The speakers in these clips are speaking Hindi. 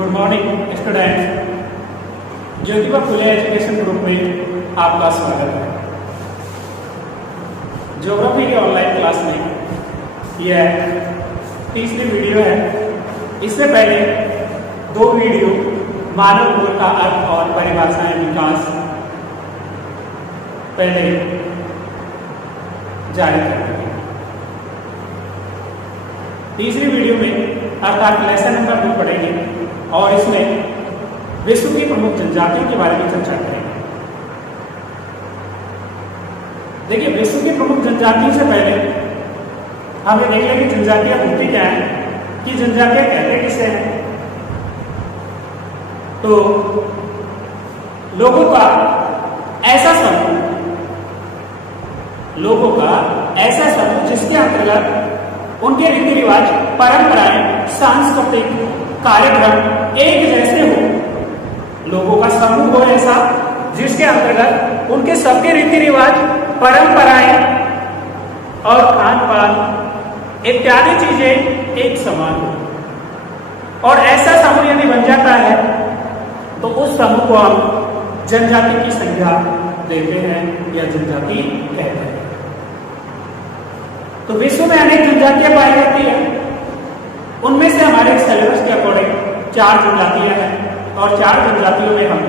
Good morning students. Jyotiba Phule education group में आपका स्वागत है। ज्योग्राफी के ऑनलाइन क्लास में यह तीसरी वीडियो है। इससे पहले दो वीडियो मानव मूल का अर्थ और परिभाषाएं विकास पहले जारी करेंगे। तीसरी वीडियो में अर्थात लेसन नंबर 2 पढ़ेंगे और इसमें विश्व की प्रमुख जनजातियों के बारे में चर्चा करेंगे। देखिए, विश्व की प्रमुख जनजातियों से पहले हम ये देख लें कि जनजातियां होती क्या है, कि जनजातियां कहते किसे हैं। तो लोगों का ऐसा समूह जिसके अंतर्गत उनके रीति रिवाज, परंपराएं, सांस्कृतिक कार्यक्रम एक जैसे हो। लोगों का समूह हो ऐसा जिसके अंतर्गत उनके सबके रीति रिवाज, परंपराएं और खान पान इत्यादि चीजें एक समान हो। और ऐसा समूह यदि बन जाता है तो उस समूह को हम जनजाति की संज्ञा देते हैं या जनजाति कहते हैं। तो विश्व में अनेक जनजातियां पाई जाती है। उनमें से हमारे सिलेबस के अकॉर्डिंग 4 जनजातियां हैं और 4 जनजातियों में हम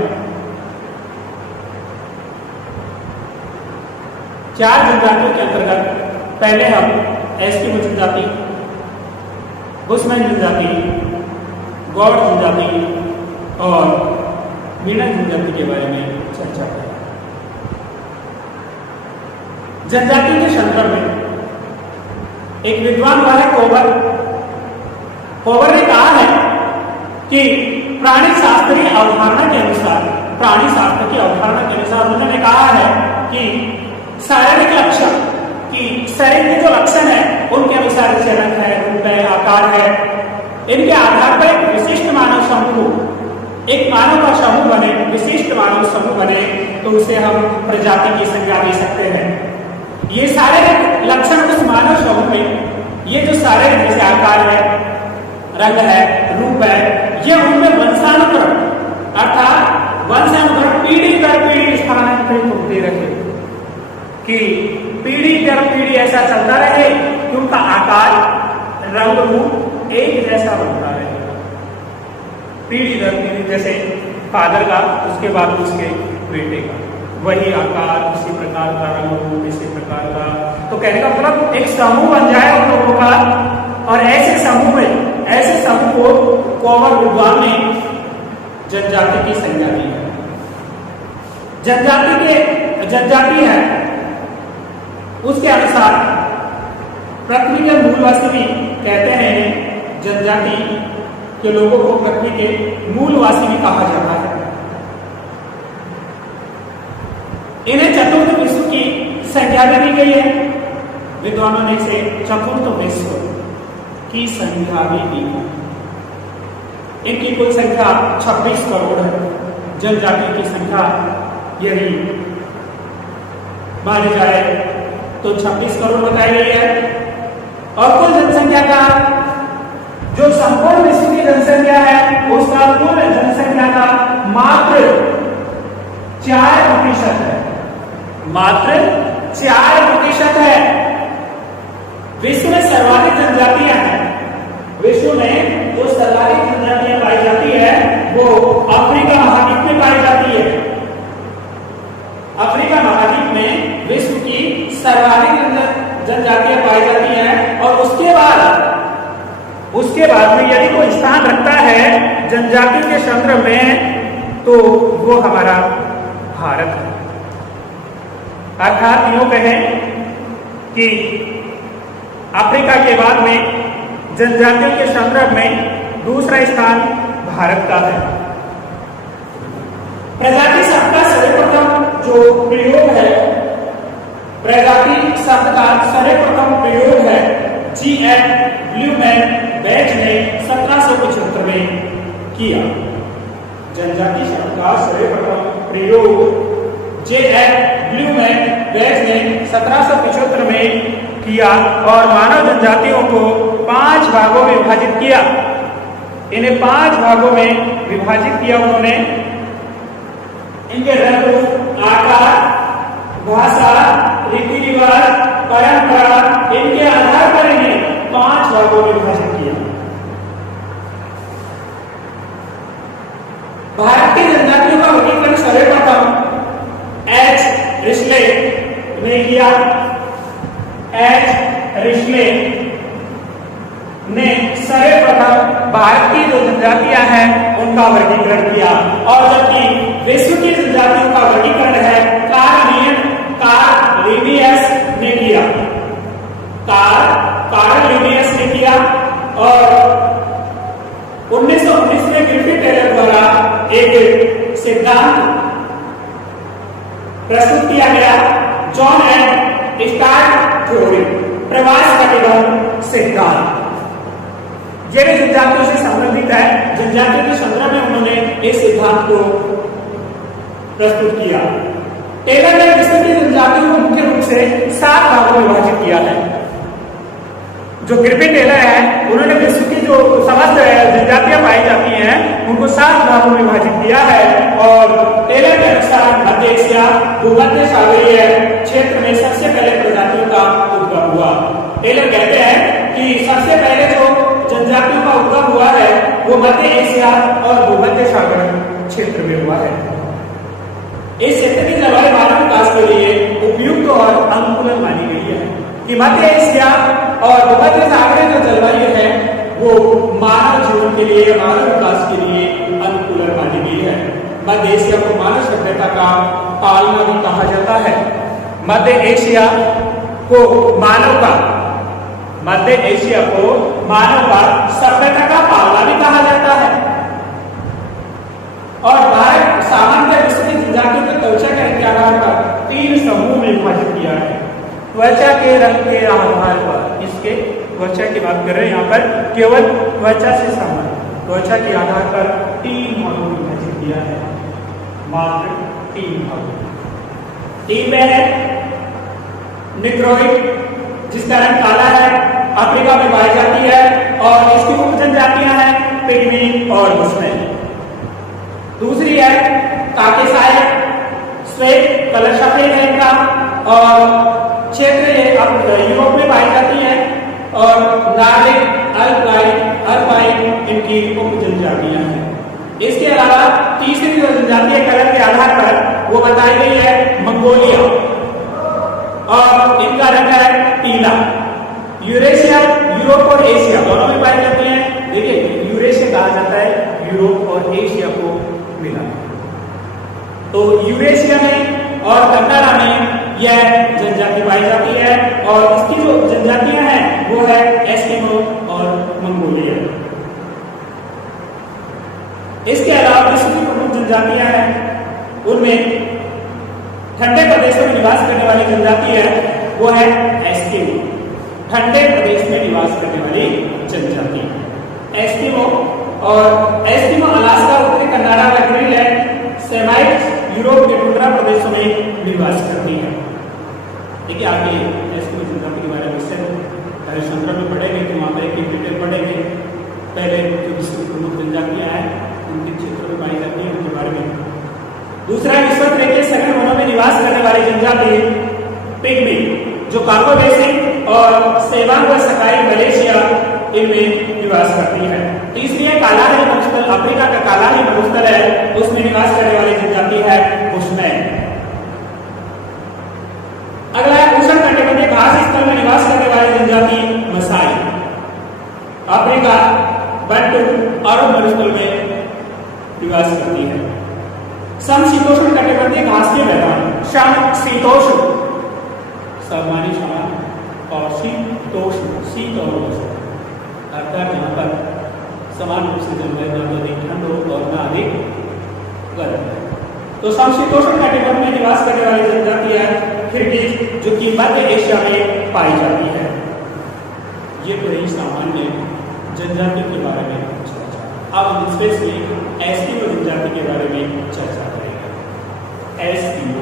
4 जनजातियों के अंतर्गत पहले हम एस्किमो जनजाति, बुशमैन जनजाति, गौड़ जनजाति और मीणा जनजाति के बारे में चर्चा करें। जनजाति के संदर्भ में एक विद्वान हुआ है कोवर ने कहा है कि प्राणी शास्त्र की अवधारणा के अनुसार उन्होंने कहा है कि शारीरिक लक्षण, कि शरीर के जो लक्षण है उनके अनुसार जैसे रंग है, रूप है, आकार है, इनके आधार पर एक विशिष्ट मानव समूह, एक मानव का समूह बने, विशिष्ट मानव समूह बने, तो उसे हम प्रजाति की संज्ञा दे सकते हैं। ये शारीरिक लक्षण उस मानव समूह में, ये जो शारीरिक जैसे आकार है, रंग है, रूप है, ये उनमें वंशानुक्रम अर्थात वंशानुक्रम पीढ़ी दर पीढ़ी स्थानांतरित होते रहे, कि पीढ़ी दर पीढ़ी ऐसा चलता रहे कि उनका आकार, रंग, रूप एक जैसा बनता रहे। पीढ़ी दर पीढ़ी, जैसे फादर का, उसके बाद उसके बेटे का वही आकार, उसी प्रकार का रंग, रूप इसी प्रकार का। तो कहने का मतलब एक समूह बन जाए उन लोगों का, और ऐसे समूह को कोवर विद्वान ने जनजाति की संज्ञा दी है। जनजाति है उसके अनुसार पृथ्वी के मूलवासी भी कहते हैं, जनजाति के लोगों को पृथ्वी के मूलवासी भी कहा जाता है। इन्हें चतुर्थ विश्व की संज्ञा दी गई है। विद्वानों ने इसे चतुर्थ विश्व की संज्ञा भी दी है। इनकी कुल संख्या 26 करोड़ है। जनजाति की संख्या यदि मानी जाए तो 26 करोड़ बताई गई है। और कुल जनसंख्या का, जो संपूर्ण विश्व की जनसंख्या है, उसका कुल जनसंख्या का मात्र 4% है। मात्र 4% है। विश्व में सर्वाधिक जनजातियां हैं। विश्व में जो सर्वाधिक जनजातियां पाई जाती है वो अफ्रीका महाद्वीप में पाई जाती है। अफ्रीका महाद्वीप में विश्व की सर्वाधिक जनजातियां पाई जाती हैं। और उसके बाद में यदि कोई स्थान रखता है जनजाति के संदर्भ में, तो वो हमारा भारत है। अर्थात यूं कहें कि अफ्रीका के बाद में जनजातियों के संदर्भ में दूसरा स्थान भारत का है। प्रजाति शब्द का सर्वप्रथम जो प्रयोग है, प्रजाति शब्द का सर्वप्रथम प्रयोग है G.F. ब्लूमैन बेच ने 1775 में किया। जनजाति शब्द का सर्वप्रथम प्रयोग J.F. ब्लूमैन बेच ने 1775 में किया और मानव जनजातियों को 5 भागों में विभाजित किया। इन्हें 5 भागों में विभाजित किया उन्होंने। इनके रंग, आकार, भाषा, रीति रिवाज, परंपरा, इनके आधार पर इन्हें 5 भागों में विभाजित किया। भारत की जनजातियों का वर्गीकरण सर्वप्रथम एच रिश्ले ने किया। एच रिश्ले ने सर्वप्रथम भारत की जो जनजातियां हैं उनका वर्गीकरण किया। और जबकि विश्व की जनजातियों का वर्गीकरण है कार्ल लिनियस ने किया। कार्ल लिनियस ने किया। और 1919 में ग्रिफिथ टेलर द्वारा एक सिद्धांत प्रस्तुत किया गया, जॉन एंड स्टार्ट थ्योरी, प्रवास प्रतिबंध सिद्धांत। जो जनजातियों से संबंधित है, जनजातियों के संदर्भ में उन्होंने इस सिद्धांत को प्रस्तुत किया। टेलर ने विश्व की जनजातियों को मुख्य रूप से 7 भागों में विभाजित किया है। जो ग्रिफिथ टेलर है उन्होंने विश्व की जो समस्त जनजातियां पाई जाती हैं उनको 7 भागों में विभाजित किया है। और टेलर के अनुसार मध्य एशिया भूमध्य सागरीय क्षेत्र में सबसे पहले प्रजातियों का उद्भव हुआ। टेलर कहते हैं कि सबसे पहले जो जनजातियों का उद्भव हुआ है वो मध्य एशिया और भूमध्य सागर क्षेत्र में हुआ है। इस क्षेत्र की जलवायु मानव विकास के लिए उपयुक्त और अनुकूल मानी गई है कि मध्य एशिया और भूमध्य सागरीय जो जलवायु है वो मानव जीवन के लिए, मानव विकास के लिए अनुकूल मानी गई है। मध्य एशिया को मानव सभ्यता का पालना भी कहा जाता है। मध्य एशिया को मानव का सभ्यता का पालना भी कहा जाता है। और भारत सामान्य विश्व की जनजातियों के त्वचा के आधार पर 3 समूह में विभाजित किया है। त्वचा के रंग के आधार पर, इसके त्वचा की बात कर रहे हैं यहाँ पर, केवल त्वचा से संबंधित त्वचा के आधार पर 3 भागों में विभाजित किया है। मात्र 3 भागों। 3 में है निग्रोइड जिसका रंग काला है, अफ्रीका में पाई जाती है और इसकी उप जनजातियां हैं पिग्मी और बुशमैन। दूसरी है काकेसाई, श्वेत कलर सफेद है इनका और क्षेत्र ये अब यूरोप में पाई जाती है। और नार्डिक अल्पाइन इनकी उप जनजातियां हैं। इसके अलावा तीसरी जो जनजाति है कलर के आधार पर वो बताई गई है मंगोलिया और इनका रंग है पीला। यूरेशिया यूरोप और एशिया दोनों में पाई जाती हैं। देखिए यूरेशिया कहा जाता है यूरोप और एशिया को मिला। तो यूरेशिया में और कनाडा में यह जनजाति पाई जाती है और इसकी जो जनजातियां हैं वो है एस्किमो और मंगोलिया। इसके अलावा विश्व की प्रमुख जनजातियां हैं उनमें ठंडे प्रदेशों में निवास करने वाली जनजाति है वो है एस्किमो। ठंडे प्रदेश में निवास करने वाली जनजाति एस्किमो। और एस्किमो अलास्का, उत्तरी कनाडा व ग्रीनलैंड, सेमाइट यूरोप के टुंड्रा प्रदेशों में निवास करती है। देखिए आगे एस्किमो जनजाति के बारे में संदर्भ में पढ़ेंगे तो वहाँ पर एक डिटेल पढ़ेंगे। पहले जो विश्व की प्रमुख जनजातियां हैं उनके क्षेत्रों में पाई जाती है उनके बारे में। दूसरा विश्व के सघन वनों में निवास करने वाली जनजाति पिग्मी जो कांगो बेसिन और सेवांग व सकाई मलेशिया इनमें निवास करती है। तीसरी है कालाहारी मरुस्थल, अफ्रीका का कालाहारी मरुस्थल है उसमें निवास करने वाली जनजाति है बुशमैन। अगला है उष्णकटिबंधीय घास स्थल में निवास करने वाली जनजाति मसाई। अफ्रीका बंटू अरब मरुस्थल में निवास करती है। समशीतोष्ण कटिबंधीय घास के मैदान, समशीतोष्ण सामान्य समान और शीतोष्ण शीत और उष्ण अर्थात यहाँ पर समान रूप से जलवायु ना अधिक ठंड हो और ना अधिक गर्म है। तो समशीतोष्ण कटिबंध में निवास करने वाली जनजाति है किर्गिज जो कि मध्य एशिया में पाई जाती है। ये तो ही सामान्य जनजाति के बारे में चर्चा। अब हम स्पेशली एस्किमो जनजाति के बारे में चर्चा करेंगे। एस्किमो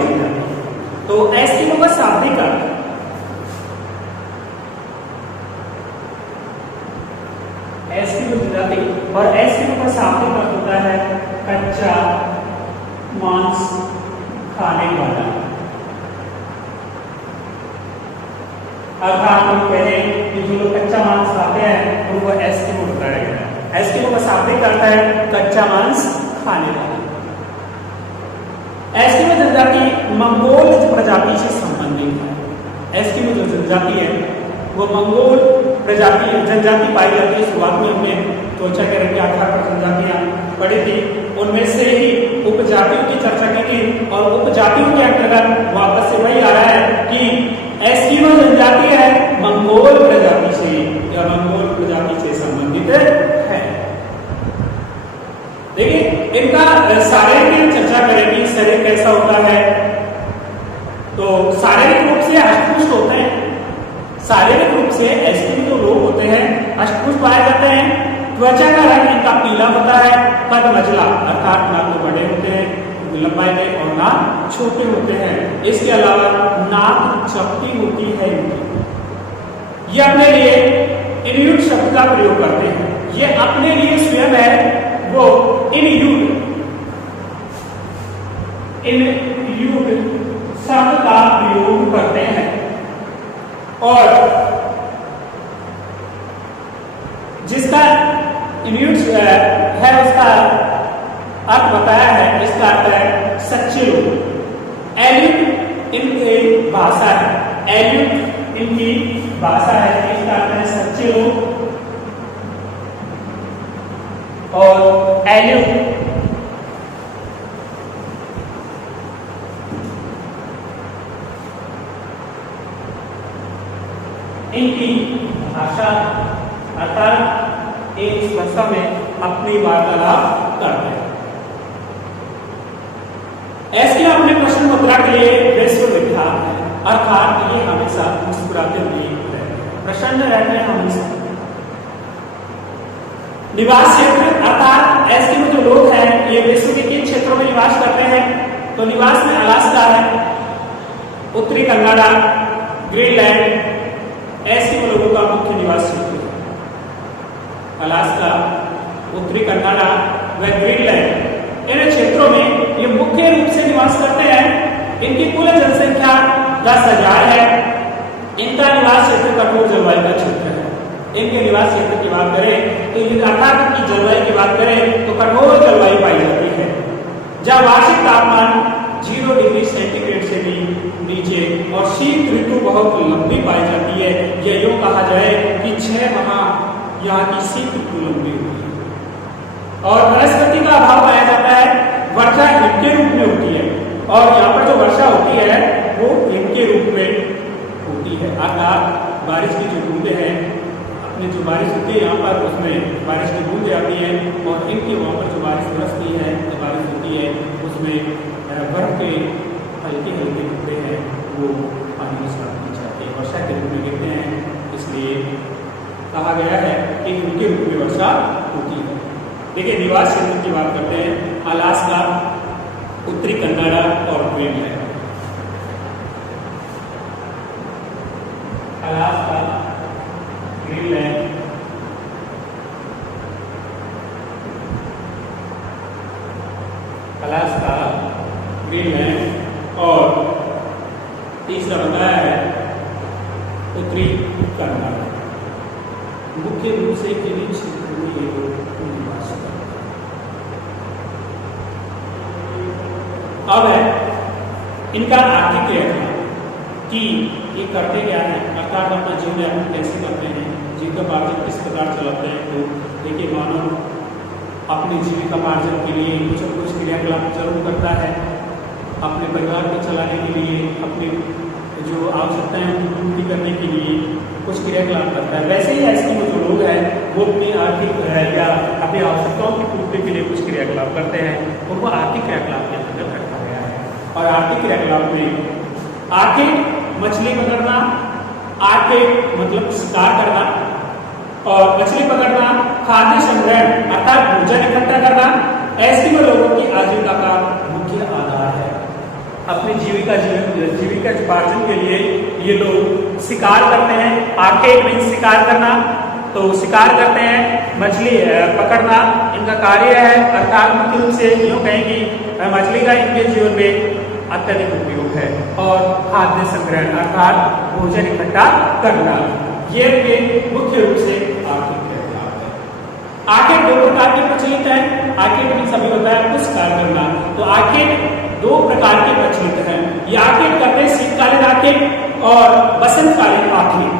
जनजाति, तो एस्किमो का शाब्दिक अर्थ एस्किमो जनजाति, और एस्किमो का शाब्दिक अर्थ होता है कच्चा मांस खाने वाला। अर्थात हम कहें कि जो लोग कच्चा मांस खाते हैं उनको एस्किमो बताया गया है। एस्किमो का शाब्दिक अर्थ है कच्चा मांस खाने वाला। एस्किमो जनजाति मंगोल प्रजाति से संबंधित है। एस्किमो जो जनजाति है वो मंगोल प्रजाति जनजाति पाई जाती है। शुरुआत में हमने त्वचा के रंग के आधार पर जनजातियां पढ़ी थी, उनमें से ही उपजातियों की चर्चा की थी, और उपजातियों के अंतर्गत वापस से वही आ रहा है कि एस्किमो जनजाति है मंगोल प्रजाति से या मंगोल प्रजाति से संबंधित है। देखिए इनका शारीरिक की चर्चा करेंगे, शरीर कैसा होता है। तो शारीरिक रूप से अष्टपुष्ट होते हैं। शारीरिक रूप से एस्किमो जो लोग होते हैं अष्टपुष्ट पाए जाते हैं। त्वचा का रंग इनका पीला होता है। कद मझला अर्थात ना तो बड़े होते हैं लंबाई में और ना छोटे होते हैं। इसके अलावा नाक चपटी होती है इनकी। ये अपने लिए इन्यूट शब्द का प्रयोग करते हैं। ये अपने लिए स्वयं है वो इन्यूट शब्द का प्रयोग करते हैं, और जिसका इन्यूट है उसका अर्थ बताया है। इसका अर्थ है सच्चे लोग। एल्यूट इनकी भाषा है, एल्यूट इनकी भाषा है। इसका अर्थ है सच्चे लोग, और एल्यूट इनकी भाषा अर्थात एक भाषा में अपनी वार्तालाप करते हैं। ऐसे अपने प्रश्न मुद्रा के लिए विश्वविख्यात है, अर्थात ये हमेशा मुस्कुराते हुए प्रसन्न रहते हैं हमेशा। निवास क्षेत्र अर्थात एस्किमो जो लोग हैं ये विश्व के किन क्षेत्रों में निवास करते हैं। तो निवास में अलास्का है, उत्तरी कनाडा, ग्रीनलैंड एस्किमो लोगों का मुख्य निवास क्षेत्र है। अलास्का, उत्तरी कनाडा व ग्रीनलैंड इन क्षेत्रों में ये मुख्य रूप से निवास करते हैं। इनकी कुल जनसंख्या 10,000 है। इनका निवास क्षेत्र कठोर जलवायु का क्षेत्र है। इनके निवास क्षेत्र की बात करें तो अर्थात की जलवायु की बात करें तो कठोर जलवायु पाई जाती है, जहाँ वार्षिक तापमान 0 डिग्री सेंटीग्रेड से भी नीचे और शीत ऋतु बहुत लंबी पाई जाती है। या यूं कहा जाए कि 6 माह यहाँ की शीत ऋतु लंबी होती है। और वनस्पति का अभाव पाया जाता है। वर्षा इनके रूप में होती है, और यहाँ पर जो वर्षा होती है वो इनके रूप में होती है। अर्थात बारिश की जो बूंदे हैं, अपने जो बारिश होती है यहाँ पर उसमें बारिश की बूंदें आती हैं, और इनके वहाँ पर जो बारिश बरसती है, जो बारिश होती है उसमें बर्फ के हल्के हल्के टुकड़े हैं वो पानी के साथ नीचे आते हैं, वर्षा के रूप में गिरते हैं। इसलिए कहा गया है कि उनके रूप में वर्षा होती है। देखिए निवास क्षेत्र की बात करते हैं। अलास्का, उत्तरी कनाडा और Greenland. Alaska, Greenland, Alaska, Greenland और तीसरा बताया है उत्तरी कनाडा। मुख्य रूप से किन्हीं क्षेत्रों में ये लोग निवास करते हैं। अब है इनका आर्थिक क्रिया कि ये करते क्या है, अर्थात अपना जीवन यापन कैसे करते हैं, जीविकोपार्जन किस प्रकार चलाते हैं। तो देखिए मानव अपने जीविकोपार्जन के लिए कुछ न कुछ क्रियाकलाप जरूर करता है, अपने परिवार को चलाने के लिए, अपनी जो आवश्यकताएं हैं उनको पूर्ति करने के लिए कुछ क्रियाकलाप करता है। वैसे ही एस्किमो जो लोग हैं वो अपनी आर्थिक या अपनी आवश्यकताओं की पूर्ति के लिए कुछ क्रियाकलाप करते हैं, उनको आर्थिक क्रियाकलाप के अंतर्गत रखा गया है। और आर्थिक क्रियाकलाप में आर्थिक मछली पकड़ना, आर्थिक मतलब शिकार करना, और मछली पकड़ना, खाद्य संग्रहण अर्थात भोजन इकट्ठा करना एस्किमो लोगों की आजीविका का मुख्य आधार है। अपनी जीविकोपार्जन के लिए ये लोग शिकार करते हैं। आर्थिक मीन्स शिकार करना, तो शिकार करते हैं, मछली पकड़ना इनका कार्य है। अर्थात मुख्य रूप से यूँ कहें कि मछली का इनके जीवन में अत्यधिक उपयोग है। और खाद्य संग्रहण अर्थात भोजन इकट्ठा करना, ये मुख्य रूप से आर्किड कहलाते हैं। आर्किड दो प्रकार के प्रचलित है। आर्किड में सभी होता है कुछ कार्य करना। तो आर्किड दो प्रकार के प्रचलित हैं। ये आर्किड करते हैं शीतकालीन आर्किड और बसंतकालीन आर्किड।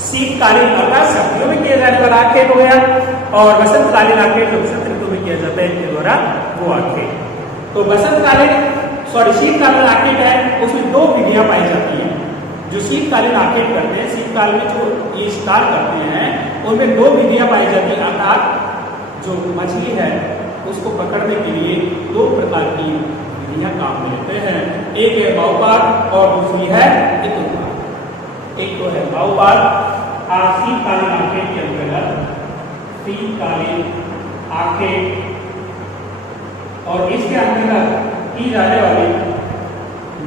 शीतकालीन अर्थात सर्दियों में किया जाने वाला आर्किड हो गया, और बसंतकालीन आर्किड जो बसंत ऋतु में किया जाता है इनके द्वारा वो आर्किड। तो शीतकालीन आर्किड है, उसमें दो विधियां पाई जाती हैं। जो शीतकालीन आर्किड करते हैं, शीतकाल में जो ये शिकार करते हैं, उनमें दो विधियां पाई जाती हैं। अर्थात जो मछली है उसको पकड़ने के लिए दो प्रकार की विधियां काम में लेते हैं। एक है बाहुपात और दूसरी है इतुरपात। एक तो है बाहुपात, शीतकालीन आर्किड के अंतर्गत शीतकालीन आर्किड, और इसके अंतर्गत की जाने वाली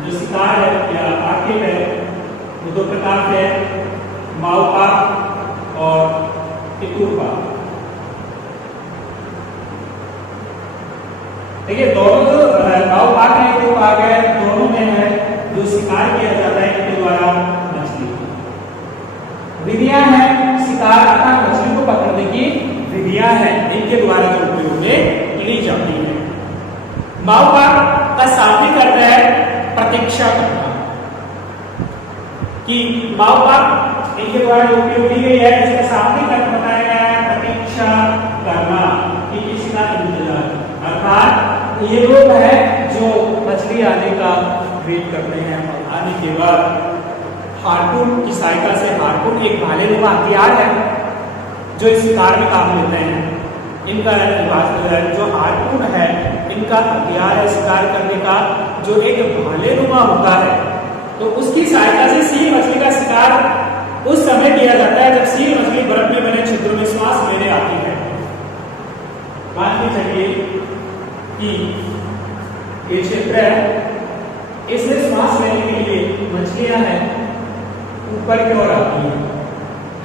जो शिकार है या आर्किड है वो दो प्रकार से है, बाहुपात और इतुरपात। देखिए दोनों जो बाहुपात है इतुरपात है, दोनों में है जो शिकार किया जाता है इनके द्वारा मछली। विधियां हैं शिकार अर्थात मछली को पकड़ने की विधियां हैं, इनके द्वारा जो उपयोग में ली जाती है। बाहुपात का शाब्दिक अर्थ है प्रतीक्षा करना, कि बाहुपात इनके द्वारा जो उपयोग ली गई है इसका शाब्दिक अर्थ बताया गया है प्रतीक्षा करना, कि किसी का इंतजार। अर्थात ये लोग है जो मछली आने का वेट करते हैं, और आने के बाद हार्पून की सहायता से, हार्पून एक भालेनुमा हथियार है जो इस शिकार में काम लेते हैं। इनका जो हार्पून है इनका हथियार है शिकार करने का, जो एक भालेनुमा होता है। तो उसकी सहायता से सील मछली का शिकार उस समय किया जाता है जब सील मछली बर्फ में बने छिद्रों में श्वास लेने आती है। मान के चलिए कि ये क्षेत्र है, इसमें श्वास लेने के लिए मछलियां हैं ऊपर की ओर आती है,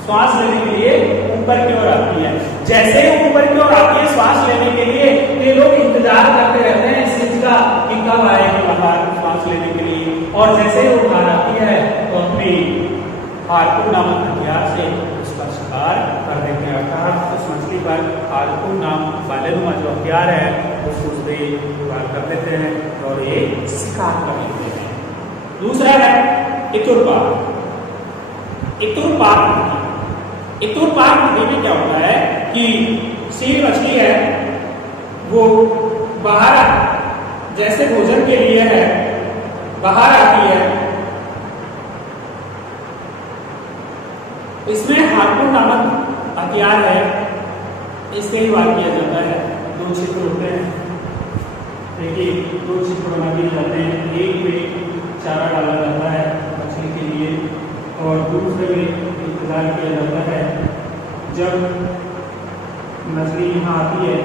श्वास लेने के लिए ऊपर की ओर आती है। जैसे ही ऊपर की ओर आती है श्वास लेने के लिए, ये लोग इंतजार करते रहते हैं इस चीज का कि कब आएगी बाहर श्वास लेने के लिए, और जैसे ही वो बाहर आती है तो अपनी हार्पून नामक हथियार से उसका शिकार कर देते हैं। अर्थात उस मछली पर हार्पून नाम भालेनुमा जो हथियार है उसको उससे वार कर देते हैं और ये शिकार कर लेते हैं। दूसरा है इतुरपात। इतुरपात विधि में क्या होता है कि सील मछली है वो बाहर जैसे भोजन के लिए है बाहर आती है, इसमें हार्पून नामक हथियार है, इससे ही वार किया जाता है। दो छिद्र होते हैं, देखिए दो छिद्र बना दिए जाते हैं, एक में चारा डाला जाता है मछली के लिए और दूसरे में इंतजार किया जाता है जब मछली यहाँ आती है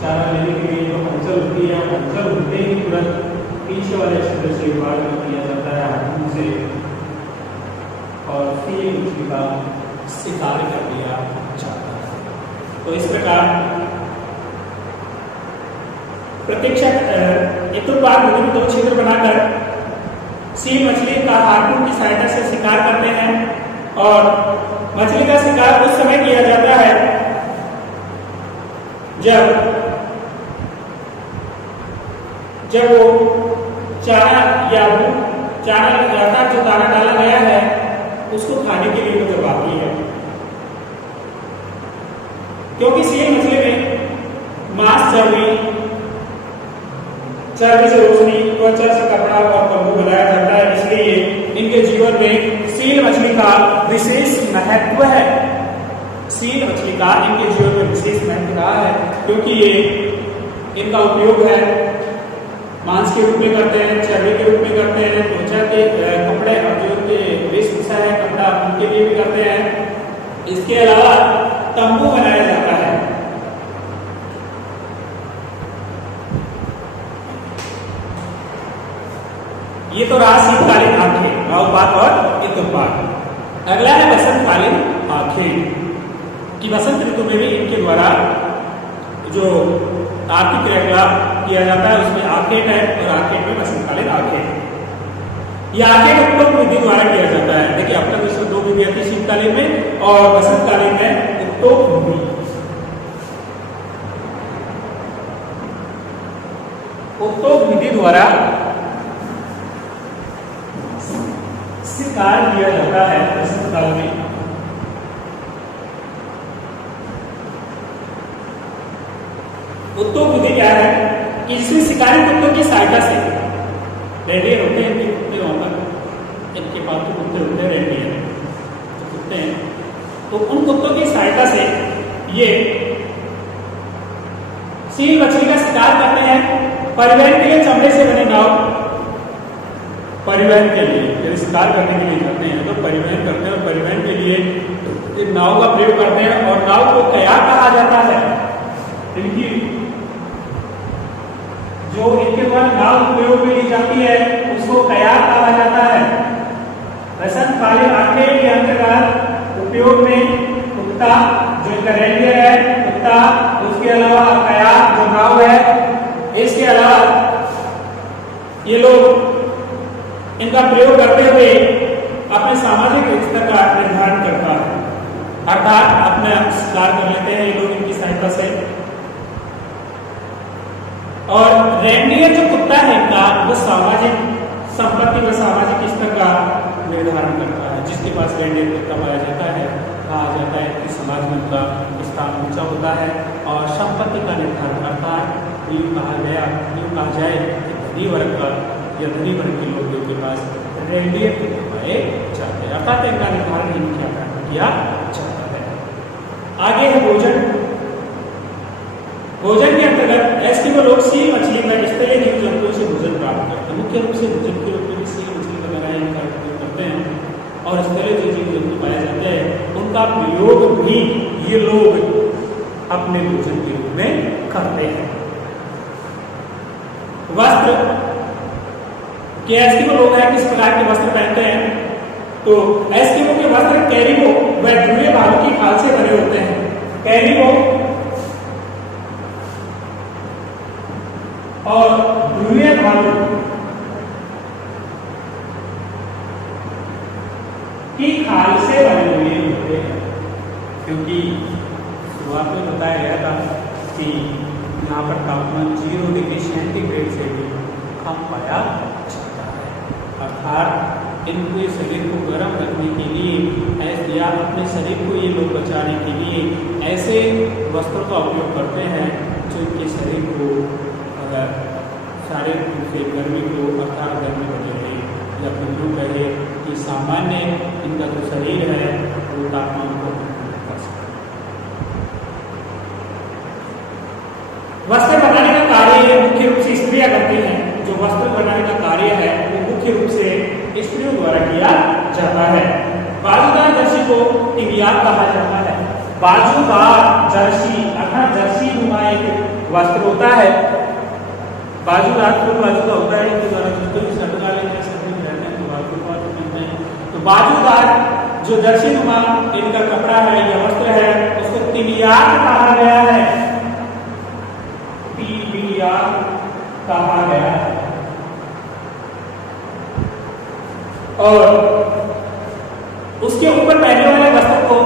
चारा लेने के लिए। जो हलचल होती है हलचल होते ही तुरंत पीछे वाले छिद्र से वार किया जाता है हाथों से, और फिर मछली का शिकार कर दिया जाता है। तो इस प्रकार प्रतीक्षा इतुरपात विधि में दो छिद्र बनाकर सील मछली का हार्पून की सहायता से शिकार करते हैं, और मछली का शिकार उस समय किया जाता है जब वो चारा जो दाना डाला गया है उसको खाने के लिए जब आती है। क्योंकि सील मछली में मांस, चर्बी से रोशनी, त्वचा से कपड़ा और तंबू बनाया जाता है, इसलिए इनके जीवन में सील मछली का विशेष महत्व है। सील मछली का इनके जीवन में विशेष महत्व रहा है, क्योंकि ये इनका उपयोग है मांस के रूप में करते हैं, चर्बी के रूप में करते हैं, त्वचा के कपड़े और जो वेशभूषा है कपड़ा उनके लिए भी करते हैं। इसके अलावा तंबू बनाया जाता है। ये तो रहा शीतकालीन आर्किड, बाहुपात और इतुरपात। अगला है बसंतकालीन आंखें, कि बसंत ऋतु में भी इनके द्वारा जो आर्थिक क्रियाकलाप किया जाता है उसमें आर्केट है, और आर्केट में बसंतकालीन आंखें। यह आर्केट उपटोक विधि द्वारा किया जाता है। देखिए अब तक इसमें दो विधियां थी, शीतकालीन में और बसंतकालीन में उपटोक विधि। उपटोक विधि द्वारा शिकार किया जाता है बसंत काल में। उपटोक विधि क्या है कि इसमें शिकारी कुत्तों की सहायता से, रेंडियर होते हैं इनके कुत्ते, वहां पर इनके पालतू कुत्ते होते हैं रेंडियर जो कुत्ते हैं, तो उन कुत्तों की सहायता से ये सील मछली का शिकार करते हैं। परिवहन के लिए चमड़े से बने नाव, परिवहन के लिए यदि शिकार करने के लिए जाते हैं तो परिवहन करते हैं, और परिवहन के लिए नाव का प्रयोग करते हैं, और नाव को कयाक कहा जाता है। इनकी जो इनके द्वारा नाव उपयोग में ली जाती है उसको कयाक कहा जाता है। बसंतकालीन आंखें के अंतर्गत उपयोग में कुत्ता जो इनका रेंडियर है, कुत्ता, उसके अलावा कयाक जो नाव है, इसके अलावा ये लोग इनका प्रयोग करते हुए अपने सामाजिक स्तर का निर्धारण करता है, अर्थात अपना शिकार कर लेते हैं ये लोग इनकी सहायता से। और रेंडियर जो कुत्ता है इनका, वो सामाजिक संपत्ति व सामाजिक स्तर का निर्धारण करता है। जिसके पास रेंडियर कुत्ता पाया जाता है कहा जाता है कि समाज में उनका स्थान ऊंचा होता है, और संपत्ति का निर्धारण करता है। यूं कहा जाए कि धनी वर्ग का या धनी वर्ग के लोगों के पास रेंडियर कुत्ते पाए जाते हैं, अर्थात इनका निर्धारण किया जाता है। आगे है भोजन। भोजन के अंतर्गत एस्किमो लोग सील मछली का स्थलीय जीव जंतुओं से भोजन प्राप्त करते हैं। मुख्य रूप से भोजन के रूप में सील मछली वगैरह इनका उपयोग करते हैं, और स्थलीय जो जीव जंतु पाए जाते हैं उनका प्रयोग भी ये लोग अपने भोजन के रूप में करते हैं। वस्त्र के एस्किमो लोग हैं किस प्रकार के वस्त्र पहनते हैं, तो एस्किमो के वस्त्र कैरिबो व ध्रुवीय भालू की खाल से बने होते हैं। कैरिबो और ध्रुवीय भालू की खाल से बने हुए होते हैं, क्योंकि शुरुआत में बताया गया था कि यहाँ पर तापमान 0 डिग्री सेंटीग्रेड से भी कम पाया जाता है, अर्थात इनके शरीर को गर्म रखने के लिए या अपने शरीर को ये लोग बचाने के लिए ऐसे वस्त्रों का उपयोग करते हैं जो इनके शरीर को शारीरिक रूप से गर्मी को, अर्थात गर्मी बने रहे, या फिर यूँ कहे कि सामान्य इनका जो शरीर है वो तापमान को कर सकता है। वस्त्र बनाने का कार्य मुख्य रूप से स्त्रियां करती हैं। जो वस्त्र बनाने का कार्य है वो मुख्य रूप से स्त्रियों द्वारा किया जाता है। बाजूदार जर्सी को टिबियाक कहा जाता है। बाजूदार जर्सी अर्थात जर्सी नुमा एक वस्त्र होता है, बाजूदार फुल बाजू का होता है, इसके द्वारा जूतों की शर्ट डाले हैं, सर्दी में रहते हैं तो बाजू का पहनते हैं। तो बाजूदार जो जर्सी नुमा इनका कपड़ा है या वस्त्र है उसको टिबियाक कहा गया है, कहा गया है। और उसके ऊपर पहनने वाले वस्त्र को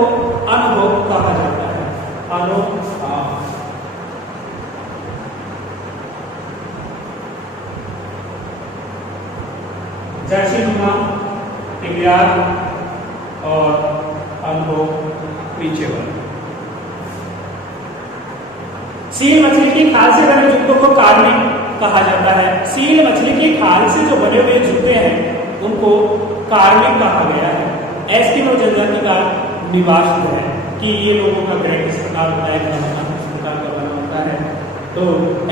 अनुभव कहा जाता है। अनुभव जर्सी नुमा, टिबियाक और अनुभव पीछे वाले। सील मछली की खाल से बने जूतों को कार्मिक कहा जाता है। सील मछली की खाल से जो बने हुए जूते हैं उनको कार्मिक कहा गया है। एस्किमो जनजाति का निवास है कि ये लोगों का घर किस प्रकार होता है, किस प्रकार का बना होता है। तो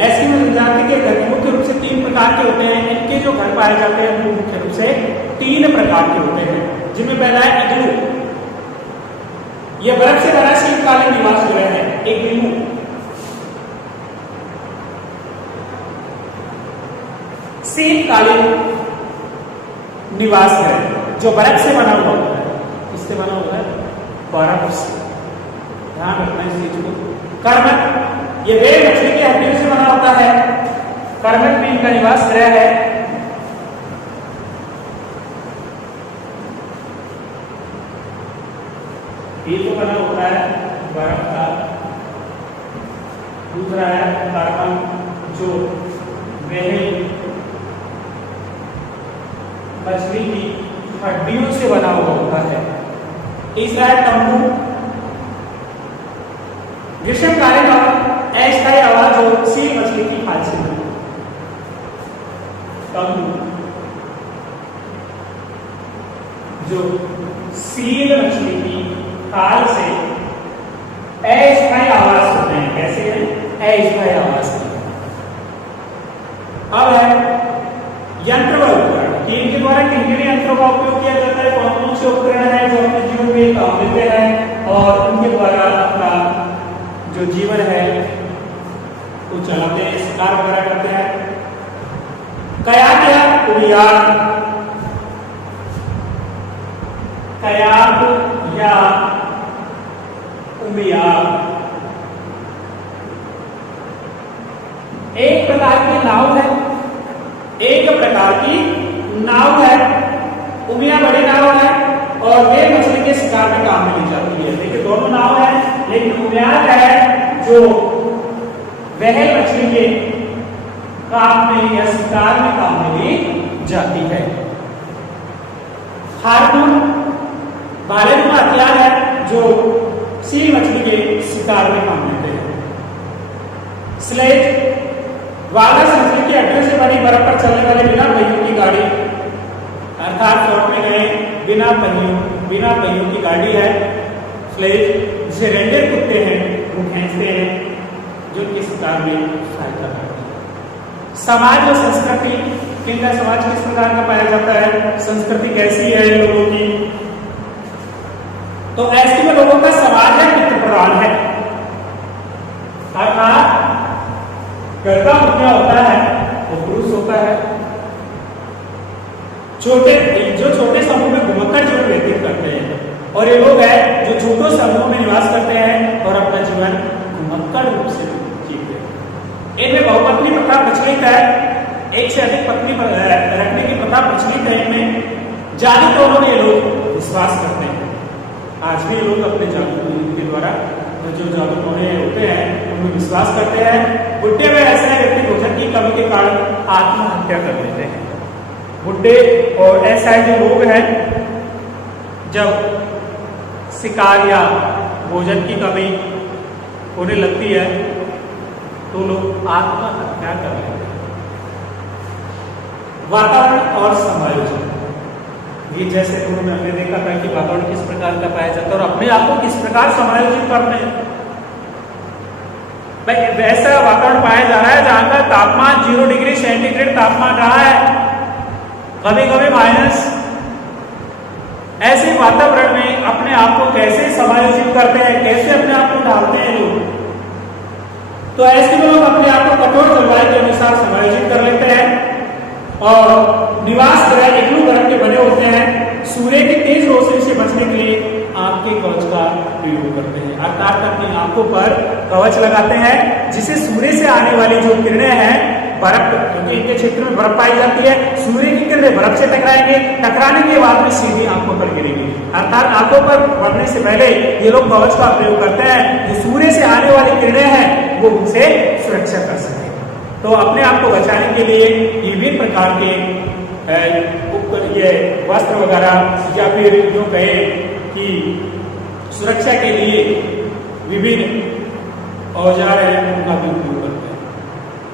एस्किमो जनजाति के घर मुख्य रूप से 3 प्रकार के होते हैं। इनके जो घर पाए जाते हैं वो मुख्य रूप से 3 प्रकार के होते हैं, जिनमें पहला है इग्लू। यह बर्फ से बना शीतकालीन निवास गृह है। इग्लू शीतकालीन निवास है जो बर्फ से बना हुआ होता है। किससे बना होता है? बर्फ से। ध्यान रखना इस चीज को। कर्मक, ये वे मछली की हड्डियों से बना होता है। कर्मक में इनका निवास गृह है। ये तो बना होता है बर्फ का। दूसरा है कर्मक, जो वह मछली की हड्डियों से बना हुआ होता है। तीसरा है तंबू, ग्रीष्मकालीन अस्थायी आवास जो सील मछली की खाल से बनी। तंबू जो सील मछली की खाल से अस्थायी आवास होते हैं। कैसे हैं? अस्थायी आवास। अब है यंत्र व उपकरण कि इनके द्वारा किन किन यंत्रों का उपयोग किया जाता है, कौन कौन से उपकरण है जो अपने जीवन में काम लेते हैं और उनके द्वारा अपना जो जीवन है वो चलाते हैं, शिकार वगैरह करते हैं। कयाक या उड़ियाक, कयाक या उड़ियाक एक प्रकार की नाव है, एक प्रकार की नाव है। उमिया बड़ी नाव है और वे मछली के शिकार में काम में ली जाती है। देखिए दोनों नाव है, लेकिन उमियाक है जो वह मछली के काम में या शिकार में काम में ली जाती है। हार्पून भालेनुमा हथियार है जो सील मछली के शिकार में काम लेते हैं। स्लेज वालस मछली की हड्डियों से बनी बर्फ पर चलने वाले बिना पहियों की गाड़ी, अर्थात शॉर्ट में गए बिना पहियों की गाड़ी है स्लेज, जिसे रेंडेर कुत्ते हैं वो खींचते हैं, जो कि शिकार में सहायता करते हैं। समाज और संस्कृति, इनका समाज किस प्रकार का पाया जाता है, संस्कृति कैसी है इन लोगों की? तो एस्किमो लोगों का समाज है मित्र प्रधान है, अर्थात कर्ता मुखिया होता है वो पुरुष होता है। जो छोटे समूह में घुमक्कड़ जीवन व्यतीत करते हैं और ये लोग हैं जो छोटे समूह में निवास करते हैं और अपना जीवन घुमक्कड़ रूप से जीते हैं। इनमें बहुपत्नी प्रथा प्रचलित है, एक से अधिक पत्नी रखने की प्रथा प्रचलित है इनमें। जाति तो उन्होंने ये लोग विश्वास करते हैं। आज भी लोग अपने जाति के द्वारा जो जादू टोने होते हैं उनमें विश्वास करते हैं। बुढ़े में ऐसे व्यक्ति भोजन की कमी के कारण आत्महत्या कर लेते हैं। बुढ़े और ऐसा जो लोग हैं जब शिकार या भोजन की कमी होने लगती है तो लोग आत्महत्या कर लेते हैं। वातावरण और समायोजन, ये जैसे हमने देखा था कि वातावरण किस प्रकार का पाया जाता है और अपने आप को किस प्रकार समायोजित करते हैं। वैसा वातावरण पाया जा रहा है जहां का तापमान 0 डिग्री सेंटीग्रेड तापमान रहा है, कभी कभी माइनस। ऐसे वातावरण में अपने आप को कैसे समायोजित करते हैं, कैसे अपने आप को ढालते हैं लोग? तो ऐसे में लोग अपने आप को कठोर जलवायु के अनुसार समायोजित कर लेते हैं और निवास गृह इग्लू गर्भ के बने होते हैं। सूर्य की तेज रोशनी से बचने के लिए आंख के कवच का प्रयोग करते हैं, अर्थात अपनी आंखों पर कवच लगाते हैं जिससे सूर्य से आने वाली जो किरणें हैं बर्फ, क्योंकि इनके क्षेत्र में बर्फ पाई जाती है, सूर्य की किरणें बर्फ से टकराएंगे, टकराने के बाद में सीधी आंखों पर गिरेंगी। अर्थात आंखों पर पड़ने से पहले ये लोग कवच का प्रयोग करते हैं जो सूर्य से आने वाली किरणें हैं वो उनसे सुरक्षा कर सके। तो अपने आप को बचाने के लिए विभिन्न प्रकार के ये वस्त्र वगैरह या फिर जो कहे कि सुरक्षा के लिए विभिन्न औजार हैं उनका भी उपयोग करते हैं।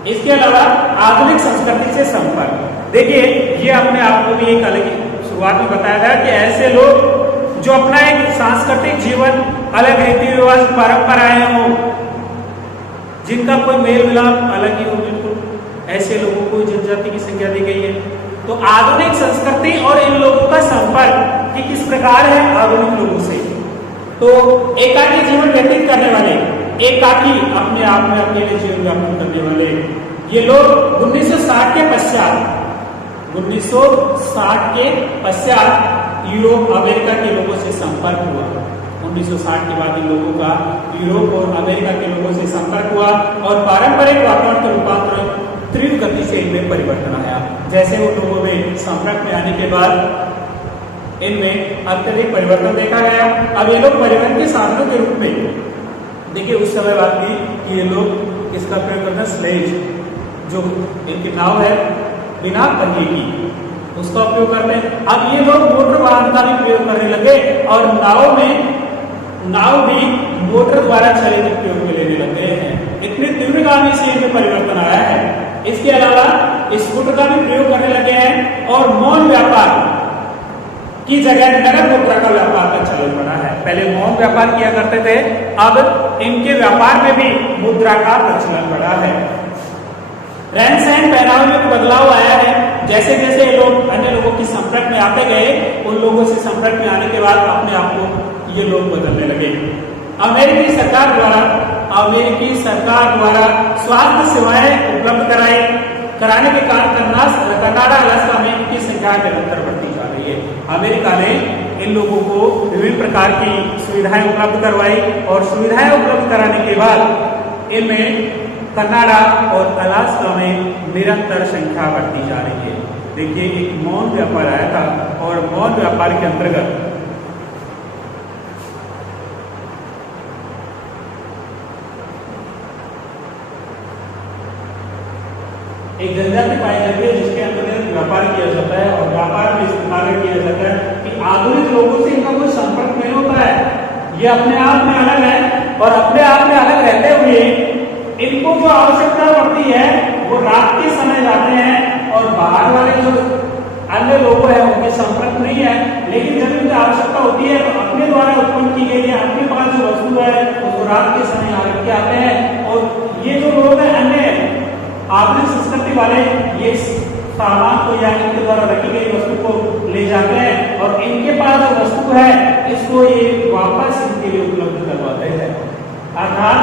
इसके अलावा आधुनिक संस्कृति से संपर्क, देखिए ये अपने आप को भी एक अलग शुरुआत में बताया था कि ऐसे लोग जो अपना एक सांस्कृतिक जीवन, अलग रीति रिवाज परंपराएं हो, जिनका कोई मेल मिलाप अलग ही हो, बिल्कुल ऐसे लोगों को जनजाति की संज्ञा दी गई है। तो आधुनिक संस्कृति और इन लोगों का संपर्क किस प्रकार है आधुनिक लोगों से? तो एकाकी जीवन व्यतीत करने वाले, एकाकी अपने आप में अकेले जीवन व्यापन करने वाले ये लोग 1960 के पश्चात यूरोप अमेरिका के लोगों से संपर्क हुआ। 1960 के बाद इन लोगों का यूरोप और अमेरिका के लोगों से संपर्क हुआ और पारंपरिक वातावरण का रूपांतरण तीव्र गति से इनमें परिवर्तन आया। जैसे वो लोगों में संपर्क में आने के बाद इनमें अत्यधिक परिवर्तन देखा गया। अब ये लोग परिवहन के साधनों के रूप में, देखिए उस समय बात की कि ये लोग इसका प्रयोग करना स्लेज, जो इनकी नाव है बिना पहिए की, उसका उपयोग करते हैं। अब ये लोग मोटर वाहन का भी प्रयोग करने लगे और नाव भी मोटर द्वारा चलित उपयोग में लेने लगे हैं। इतने तीव्रगामी से इनमें परिवर्तन आया है। इसके अलावा स्कूटर का भी प्रयोग करने लगे हैं और मौन व्यापार की जगह नगद मुद्रा का व्यापार का चलन बढ़ा है। पहले मौन व्यापार किया करते थे, अब इनके व्यापार में भी मुद्रा का प्रचलन बढ़ा है। रहन सहन पहनावे में बदलाव आया है। जैसे जैसे लोग अन्य लोगों के संपर्क में आते गए, उन लोगों से संपर्क में आने के बाद अपने आप को ये लोग बदलने लगे। अमेरिकी सरकार द्वारा स्वास्थ्य सेवाएं उपलब्ध कराने के कारण कनाडा अलास्का में इनकी संख्या निरंतर बढ़ती जा रही है। अमेरिका ने इन लोगों को विभिन्न प्रकार की सुविधाएं उपलब्ध करवाई और सुविधाएं उपलब्ध कराने के बाद इनमें कनाडा और अलास्का में निरंतर संख्या बढ़ती जा रही है। देखिए एक मौन व्यापार आया था और मौन व्यापार के अंतर्गत एक जनजाति पाई जाती है जिसके अंतर्गत व्यापार किया जाता है और व्यापार में इस प्रकार किया जाता है कि आधुनिक लोगों से इनका कोई संपर्क नहीं होता है। ये अपने आप में अलग है और अपने आप में अलग रहते हुए इनको जो आवश्यकता पड़ती है वो रात के समय जाते हैं और बाहर वाले जो अन्य लोग हैं उनके संपर्क नहीं है। लेकिन जब इनकी आवश्यकता होती है तो अपने द्वारा उत्पन्न की गई है अपने पास जो वस्तु है उसको रात के समय आकर के आते हैं और ये जो लोग हैं अन्य आधुनिक संस्कृति वाले ये सामान को या इनके द्वारा रखी गई वस्तु को ले जाते हैं और इनके पास जो वस्तु है इसको ये वापस इनके लिए उपलब्ध करवाते हैं। अर्थात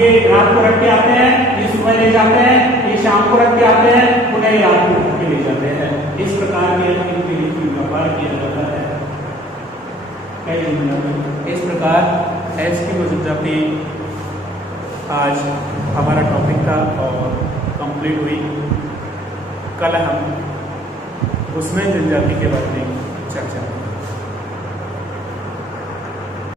ये रात को रख के आते हैं, ये सुबह ले जाते हैं, ये शाम को रख के आते हैं, पुनः रात को रख के ले जाते हैं। इस प्रकार के इनके लिए व्यापार किया जाता है। इस प्रकार एस्किमो जनजाति आज हमारा टॉपिक था और कंप्लीट हुई। कल हम उसमें जनजाति के बारे में